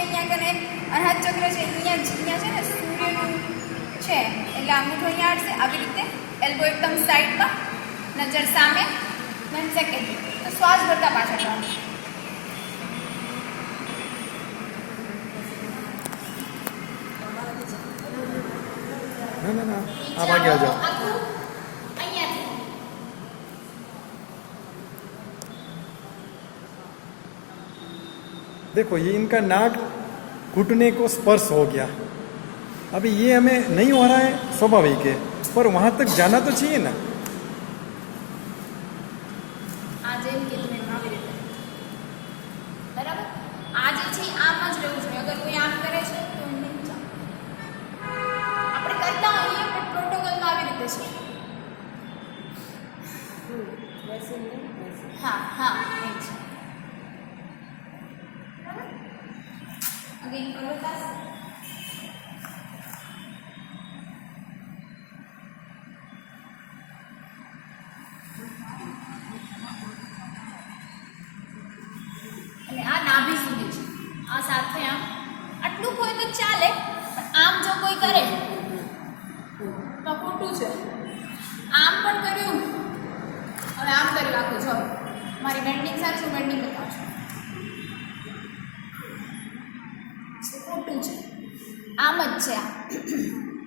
અહીંયા કને અનાજ ચક્ર છે અહીંયા છે ને સૂર્યનું છે એટલે અંગૂઠો અહીંયા આવશે આવી રીતે એલ્બો એકદમ સાઈડમાં નજર સામે દેન સેકન્ડ તો શ્વાસ ભરતા પાછળ જાઓ ना आप आगे आ जाओ देखो ये इनका नाक घुटने को स्पर्श हो गया अभी ये हमें नहीं हो रहा है स्वाभाविक है पर वहां तक जाना तो चाहिए ना हाँ हाँ अगेन करो અને આ નાભી સુધી છે આ સાથે આમ આટલું કોઈ તો ચાલે પણ આમ જો કોઈ કરે તો ખોટું છે આમ પણ કર્યું અને આમ કરી રાખું છો મારી બેન્ડિંગ સાથે શું બેન્ડિંગ બતાવું છું ખોટું છે આમ જ છે આ